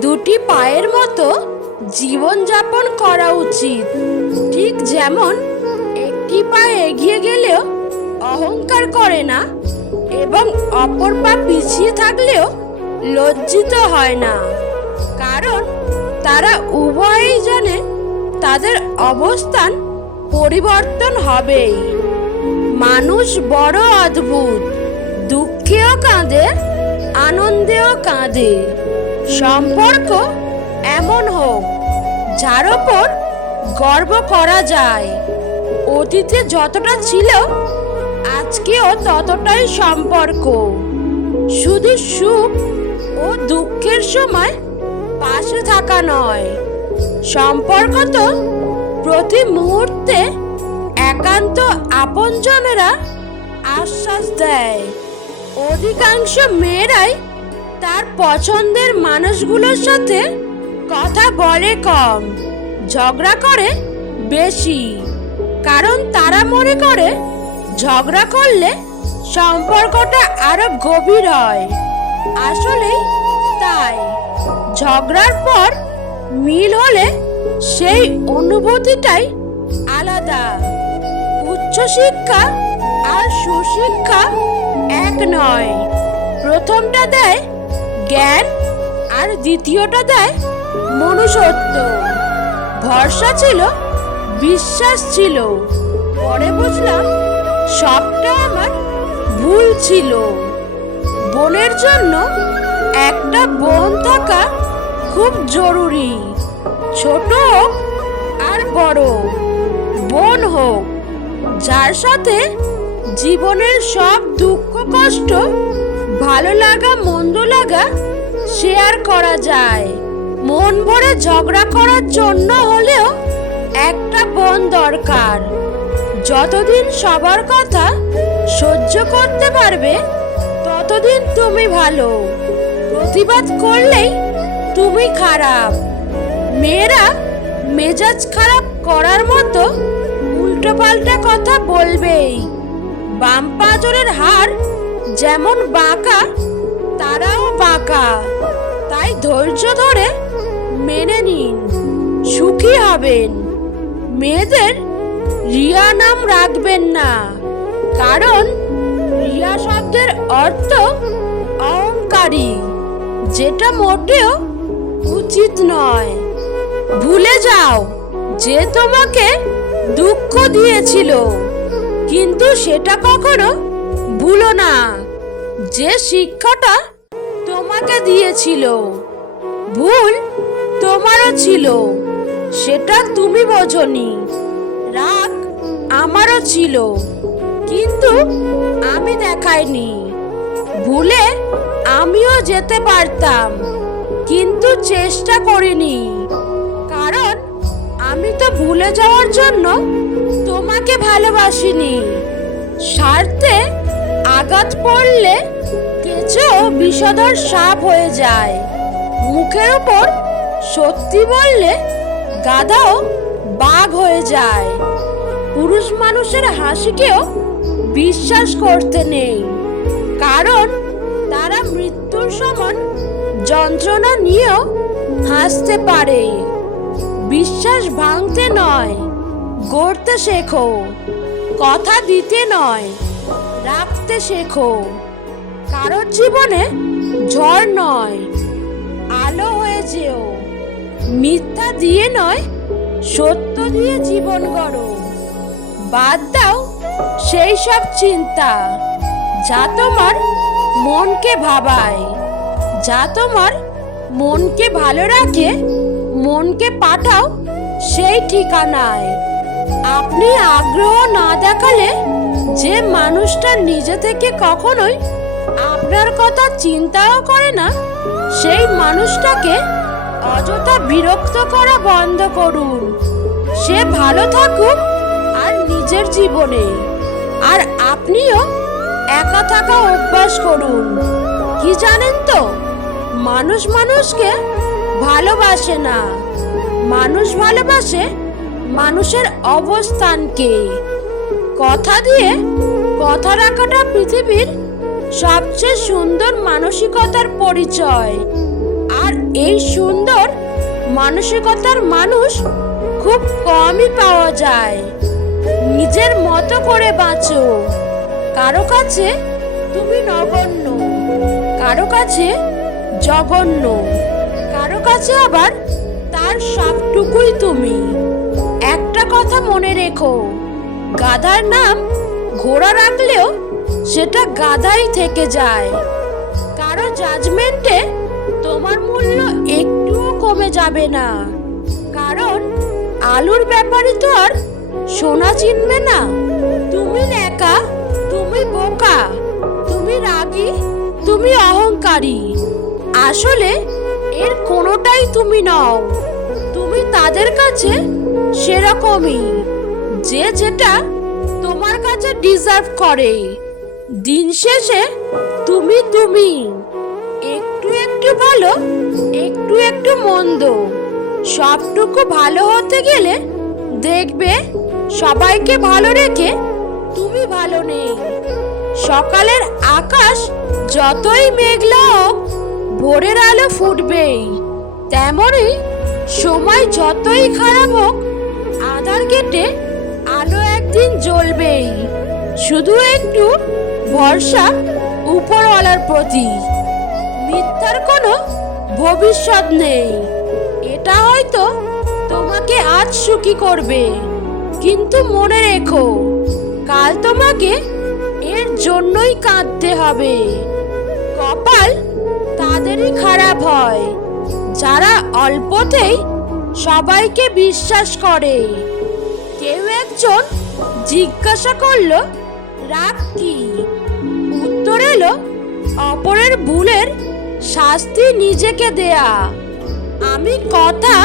দুটি পায়ের মতো জীবনযাপন করা উচিত। ঠিক যেমন, একটি পা এগিয়ে গেলেও অহংকার করে না এবং অপর পা পিছিয়ে থাকলেও লজ্জিত হয় না। কারণ, তারা উভয়ই জানে তাদের অবস্থান পরিবর্তন হবেই। মানুষ বড় অদ্ভুত, দুঃখেও কাঁদে, আনন্দেও কাঁদে। সম্পর্ক এমন হোক, যার ওপর গর্ব করা যায়। অতীতে যতটা ছিল, আজকেও ততটাই সম্পর্ক। শুধু সুখ ও দুঃখের সময় পাশে থাকা নয়, সম্পর্ক তো প্রতি মুহূর্তে একান্ত আপনজনেরা আশ্বাস দেয়। অধিকাংশ মেয়েরাই তার পছন্দের মানুষগুলোর সাথে কথা বলে কম, ঝগড়া করে বেশি। কারণ তারা মনে করে ঝগড়া করলে সম্পর্কটা আরও গভীর হয়। আসলেই তাই। ঝগড়ার পর মিল হলে সেই অনুভূতিটাই আলাদা। উচ্চশিক্ষা আর সুশিক্ষা এক নয়। প্রথমটা দেয় জ্ঞান আর দ্বিতীয়টা দেয় মনুষ্যত্ব। ভরসা ছিল, বিশ্বাস ছিল। পরে বুঝলাম সবটা আমার ভুল ছিল। বোনের জন্য একটা বোন থাকা খুব জরুরি। ছোট হোক আর বড় বোন হোক, যার সাথে জীবনের সব দুঃখ কষ্ট ভালো লাগা, মন্দ লাগা শেয়ার করা যায়। মন ভরে ঝগড়া করার জন্য হলেও একটা বোন দরকার। যতদিন সবার কথা সহ্য করতে পারবে, ততদিন তুমি ভালো। প্রতিবাদ করলেই তুমি খারাপ। মেয়েরা মেজাজ খারাপ করার মতো উল্টোপাল্টা কথা বলবেই। বাম পাঁজরের হার যেমন বাঁকা, তারাও বাঁকা। তাই ধৈর্য ধরে মেনে নিন, সুখী হবেন। মেয়েদের রিয়া নাম রাখবেন না, কারণ রিয়া শব্দের অর্থ অহংকারী, যেটা মোটেও উচিত নয়। ভুলে যাও যে তোমাকে দুঃখ দিয়েছিল, কিন্তু সেটা কখনো ভুলো না। যে শিক্ষাটা তোমাকে দিয়েছিল, ভুল তোমারও ছিল, সেটা তুমি বোঝনি। রাগ আমারও ছিল, কিন্তু আমি দেখাইনি। ভুলে আমিও যেতে পারতাম, কিন্তু চেষ্টা করিনি। কারণ আমি তো ভুলে যাওয়ার জন্য তোমাকে ভালোবাসিনি। স্বার্থে আঘাত পড়লে কেঁচো বিষধর সাপ হয়ে যায়। মুখের উপর সত্যি বললে গাধাও বাঘ হয়ে যায়। পুরুষ মানুষের হাসিকেও বিশ্বাস করতে নেই। কারণ তারা মৃত্যুর সমান যন্ত্রণা নিয়েও হাসতে পারে। বিশ্বাস ভাঙতে নয়, গড়তে শেখো। কথা দিতে নয় রাখতে শেখো। কারোর জীবনে ঝড় নয়, আলো হয়ে যেও। মিথ্যা দিয়ে নয়, সত্য দিয়ে জীবন গড়ো। বাদ দাও সেই সব চিন্তা, যা তোমার মনকে ভাবায়। যা তোমার মনকে ভালো রাখে, মনকে পাঠাও সেই ঠিকানায়। আপনি আগ্রহ না দেখালে যে মানুষটা নিজে থেকে কখনোই আপনার কথা চিন্তাও করে না, সেই মানুষটাকে অযথা বিরক্ত করা বন্ধ করুন। সে ভালো থাকুক আর নিজের জীবনে। আর আপনিও একা থাকা অভ্যাস করুন। কি জানেন তো? মানুষ মানুষকে ভালোবাসে না। মানুষ ভালোবাসে মানুষের অবস্থানকে। কথা দিয়ে কথা রাখাটা পৃথিবীর সবচেয়ে সুন্দর মানসিকতার পরিচয়। আর এই সুন্দর মানসিকতার মানুষ খুব কমই পাওয়া যায়। নিজের মতো করে বাঁচো। কারও কাছে তুমি নগণ্য, কারও কাছে জঘন্য, কারও কাছে আবার তার সবটুকুই তুমি। একটা কথা মনে রেখো গাধার নাম ঘোড়া রাখলেও সেটা গাধাই থেকে যায়। কারও জাজমেন্টে তোমার মূল্য একটুও কমে যাবে না। কারণ আলুর ব্যাপারে তো আর সোনা চিনবে না। তুমি একা তুমি বোকা, তুমি রাগী, তুমি অহংকারী। আসলে এর কোনোটাই তুমি নও। তুমি তাদের কাছে সেরকমই। যে যেটা তোমার কাছে ডিজার্ভ করে। দিন শেষে তুমি তুমি। একটু একটু ভালো, একটু একটু মন্দ। সবটুকু ভালো হতে গেলে দেখবে সবাইকে ভালো রেখে তুমি ভালো নেই। সকালের আকাশ যতই মেঘলা হোক, ভোরের আলো ফুটবেই। তেমনই সময় যতই খারাপ হোক, আধার কেটে একদিন জ্বলবেই। শুধু একটু ভরসা উপরওয়ালার প্রতি। মিথ্যার কোনো ভবিষ্যৎ নেই। এটা হয়তো তোমাকে আজ সুখী করবে। কিন্তু মনে রেখো, কাল তোমাকে এর জন্যই কাঁদতে হবে। কপাল তাদেরই খারাপ হয়। যারা অল্পতেই সবাইকে বিশ্বাস করে। কেউ একজন জিজ্ঞাসা করল, রাগ কি? উত্তর এলো, অপরের ভুলের শাস্তি নিজেকে দেয়া। আমি কথা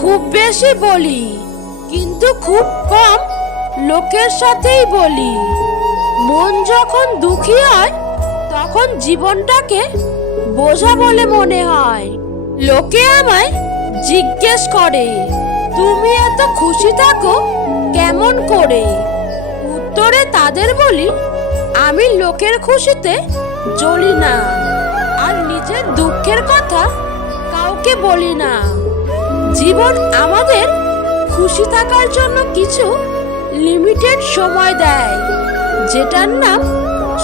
খুব বেশি বলি, কিন্তু খুব কম লোকের সাথেই বলি। মন যখন দুঃখী হয়, তখন জীবনটাকে বোঝা বলে মনে হয়। লোকে আমায় জিজ্ঞেস করে, তুমি এত খুশি থাকো কেমন করে? উত্তরে তাদের বলি, আমি লোকের খুশিতে জ্বলি না, আর নিজের দুঃখের কথা কাউকে বলি না। জীবন আমাদের খুশি থাকার জন্য কিছু লিমিটেড সময় দেয়, যেটার নাম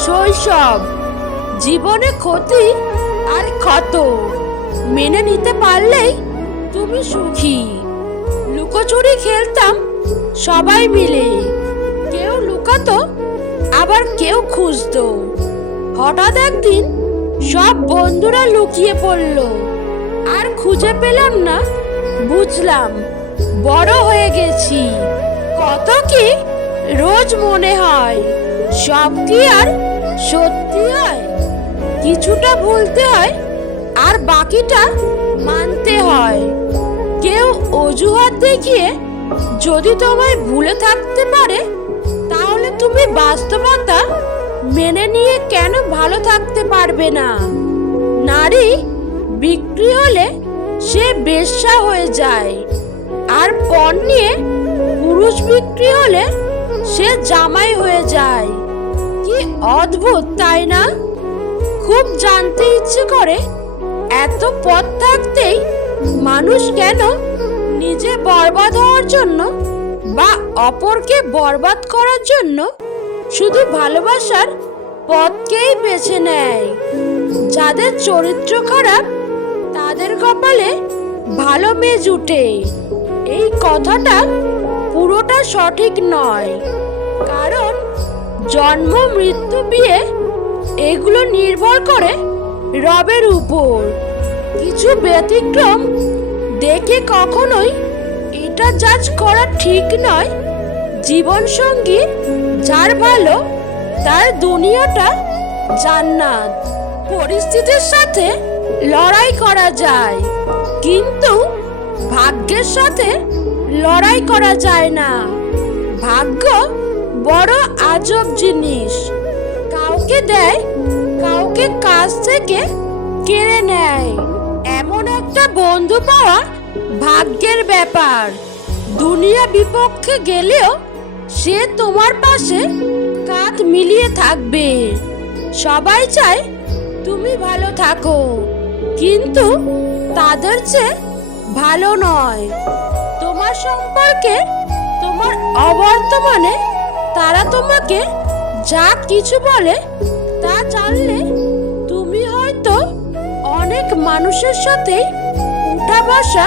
শৈশব। জীবনে ক্ষতি আর ক্ষত, মেনে নিতে পারলেই তুমি সুখী। লুকোচুরি খেলতাম সবাই মিলে। কেউ লুকাতো, আবার কেউ খুঁজতো। হঠাৎ একদিন সব বন্ধুরা লুকিয়ে পড়ল। আর খুঁজে পেলাম না, বুঝলাম, বড় হয়ে গেছি। কত কি রোজ মনে হয়, সব কি আর সত্যি হয়? কিছুটা ভুলতে হয়, আর বাকিটা মানতে হয়। কেউ অজুহাত দেখিয়ে যদি তোমায় ভুলে থাকতে পারে, তাহলে তুমি বাস্তবতা মেনে নিয়ে কেন ভালো থাকতে পারবে না? নারী বিক্রি হলে সে বেশ্যা হয়ে যায়, আর পণ নিয়ে পুরুষ বিক্রি হলে সে জামাই হয়ে যায়। কি অদ্ভুত, তাই না? খুব জানতে ইচ্ছে করে এত পথ থাকতেই মানুষ কেন নিজে বরবাদ হওয়ার জন্য বা অপরকে বরবাদ করার জন্য শুধু ভালোবাসার পথকেই বেছে নেয়। যাদের চরিত্র খারাপ, তাদের কপালে ভালো মেয়ে জুটে এই কথাটা পুরোটা সঠিক নয়, কারণ জন্ম, মৃত্যু, বিয়ে এগুলো নির্ভর করে রবের উপর। কিছু ব্যতিক্রম দেখে কখনোই এটা জাজ করা ঠিক নয়। জীবন সঙ্গী যার ভালো, তার দুনিয়াটা জান্নাত। পরিস্থিতির সাথে লড়াই করা যায়, কিন্তু ভাগ্যের সাথে লড়াই করা যায় না। ভাগ্য বড় আজব জিনিস। কাউকে দেয়, কাউকে কাছ থেকে কেড়ে নেয়। এমন একটা বন্ধু পাওয়া ভাগ্যের ব্যাপার। দুনিয়া বিপক্ষে গেলেও সে তোমার পাশে কাঁধ মিলিয়ে থাকবে। সবাই চায় তুমি ভালো থাকো, কিন্তু তাদের চেয়ে ভালো নয়। তোমার সম্পর্কে, তোমার অবর্তমানে তারা তোমাকে যা কিছু বলে তা জানলে মানুষের সাথে উঠা বসা,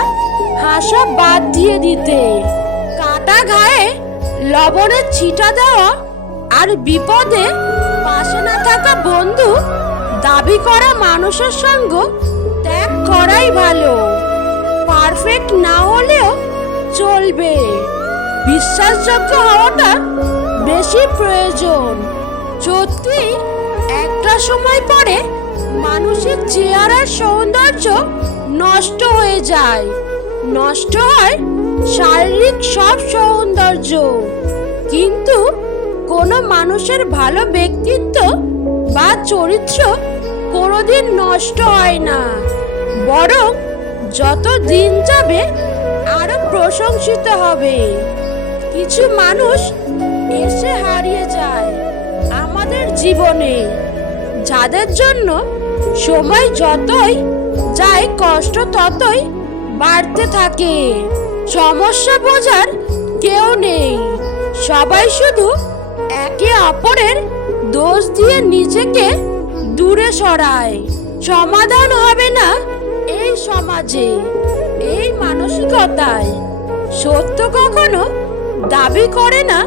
হাসা বাদ দিয়ে দিতে। কাটা ঘায়ে লবণের ছিটা দেওয়া আর বিপদে পাশে না থাকা বন্ধু দাবি করা মানুষের সঙ্গ ত্যাগ করাই ভালো। পারফেক্ট না হলেও চলবে। বিশ্বাসযোগ্য হওয়াটা বেশি প্রয়োজন। সত্যি একটা সময় পরে মানুষের চেহারার সৌন্দর্য নষ্ট হয়ে যায়। নষ্ট হয় শারীরিক সব সৌন্দর্য। কিন্তু কোনো মানুষের ভালো ব্যক্তিত্ব বা চরিত্র কোনোদিন নষ্ট হয় না। বরং যত দিন যাবে আরও প্রশংসিত হবে। কিছু মানুষ এসে হারিয়ে যায় আমাদের জীবনে। যাদের জন্য সময় যতই যায়, কষ্ট ততই বাড়তে থাকে। সমস্যা বোঝার কেউ নেই। সবাই শুধু একে অপরের দোষ দিয়ে নিজেকে দূরে সরায়। সমাধান হবে না এই সমাজে, এই মানসিকতায়। সত্য কখনো দাবি করে না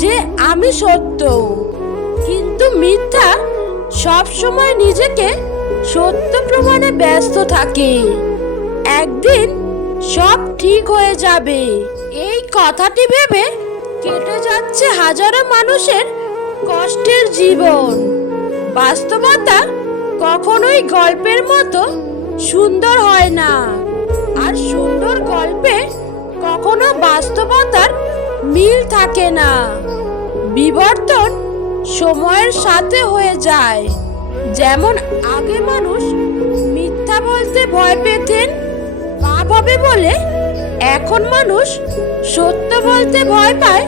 যে আমি সত্য, কিন্তু মিথ্যা সব সময় নিজেকে সত্য প্রমাণে ব্যস্ত থাকে। একদিন সব ঠিক হয়ে যাবে। এই কথাটি ভেবে কেটে যাচ্ছে হাজারো মানুষের কষ্টের জীবন। বাস্তবতা কখনোই গল্পের মতো সুন্দর হয় না। আর সুন্দর গল্পে কখনো বাস্তবতার মিল থাকে না। বিবর্তন সময়ের সাথে হয়ে যায়। যেমন আগে মানুষ মিথ্যা বলতে ভয় পেতেন পাপ হবে বলে, এখন মানুষ সত্য বলতে ভয় পায়,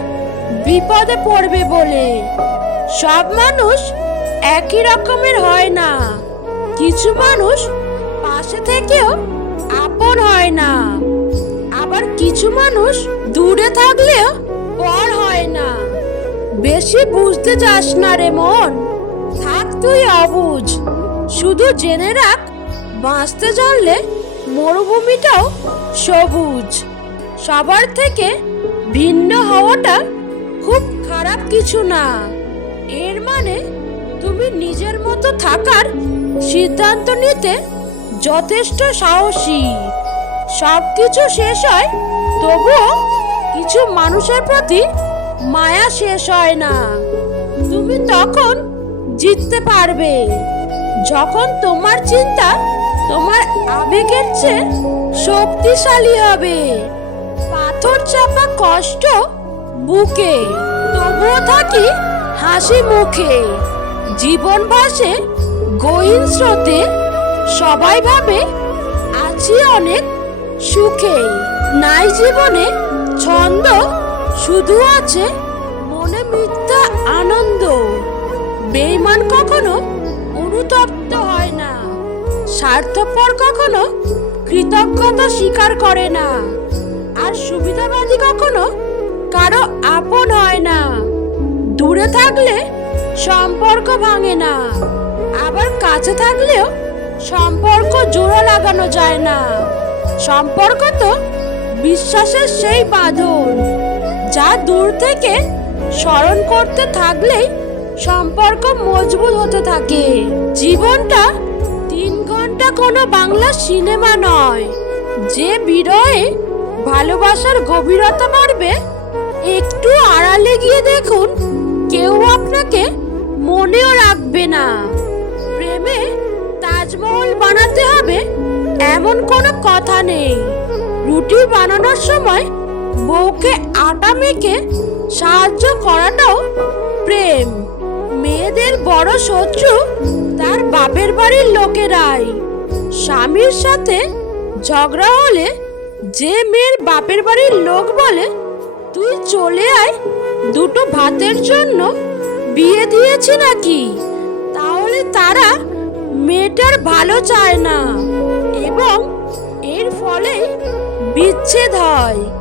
বিপদে পড়বে বলে। সব মানুষ একই রকমের হয় না। কিছু মানুষ পাশে থেকেও আপন হয় না। আবার কিছু মানুষ দূরে থাকলেও পর হয় না। বেশি বুঝতে চাস না রে মন। থাক তুই অবুঝ। শুধু জেনে রাখ, বাঁচতে জানলে মরুভূমিটাও সবুজ। সবার থেকে ভিন্ন হওয়াটা খুব খারাপ কিছু না। এর মানে তুমি নিজের মতো থাকার সিদ্ধান্ত নিতে যথেষ্ট সাহসী। সব কিছু শেষ হয়, তবুও কিছু মানুষের প্রতি মায়া শেষ হয় না। তুমি তখন জিততে পারবে। যখন তোমার চিন্তা তোমার আবেগের চেয়ে শক্তিশালী হবে। পাথর চাপা কষ্ট বুকে, তবুও থাকি হাসি মুখে। জীবন ভাসে গহীন স্রোতে, সবাই ভাবে আছি অনেক সুখে। নাই জীবনে ছন্দ শুধু আছে মনে মিথ্যা আনন্দ। বেইমান কখনো অনুতপ্ত হয় না। স্বার্থপর কখনো কৃতজ্ঞতা স্বীকার করে না। আর সুবিধাবাদী কখনো কারও আপন হয় না। দূরে থাকলে সম্পর্ক ভাঙে না। আবার কাছে থাকলেও সম্পর্ক জোড়া লাগানো যায় না। সম্পর্ক তো বিশ্বাসের সেই বাঁধন। যা দূর থেকে স্মরণ করতে থাকলেই সম্পর্ক মজবুত হতে থাকে। জীবনটা তিন ঘণ্টা কোনো বাংলা সিনেমা নয়। যে বিরয়ে ভালোবাসার গভীরতা মারবে একটু আড়ালে গিয়ে দেখুন, কেউ আপনাকে মনেও রাখবে না। প্রেমে তাজমহল বানাতে হবে এমন কোনো কথা নেই। রুটি বানানোর সময় বউকে আটা মেখে সাহায্য করাটাও প্রেম। মেয়েদের বড় শত্রু তার বাপের বাড়ির লোকেরাই। স্বামীর সাথে ঝগড়া হলে যে মেয়ের বাপের বাড়ির লোক বলে, তুই চলে আয়, দুটো ভাতের জন্য বিয়ে দিয়েছি নাকি? তাহলে তারা মেয়েটার ভালো চায় না। এবং এর ফলে বিচ্ছেদ হয়।